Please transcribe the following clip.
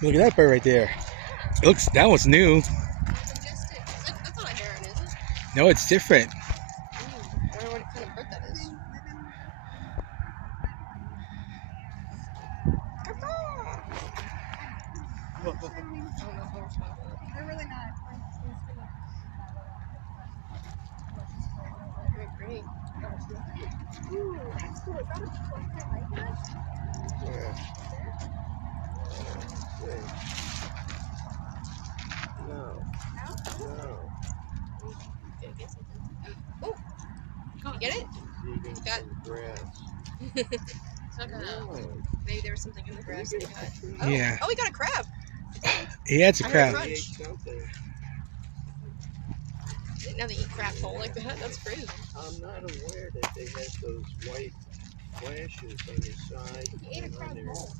Look at that bird right there. It looks, that one's new. Majestic. That's not a heron, is it? No, it's different. I wonder what kind of bird that is. I don't know if I'll respond to that. They're really not. Very pretty. Ooh, that's cool. Is that a butterfly like that? Yeah. No. No. Did I get something? Oh! Did you get it? Digging Got- in the grass. It's not gonna. Maybe there was something in the grass that he got. Oh. Yeah. Oh, we got a crab. He had a I heard crab. crunch. He ate something. I didn't know they eat crab whole like that. That's crazy. I'm not aware that they had those white flashes on the side He ate a and on crab their whole.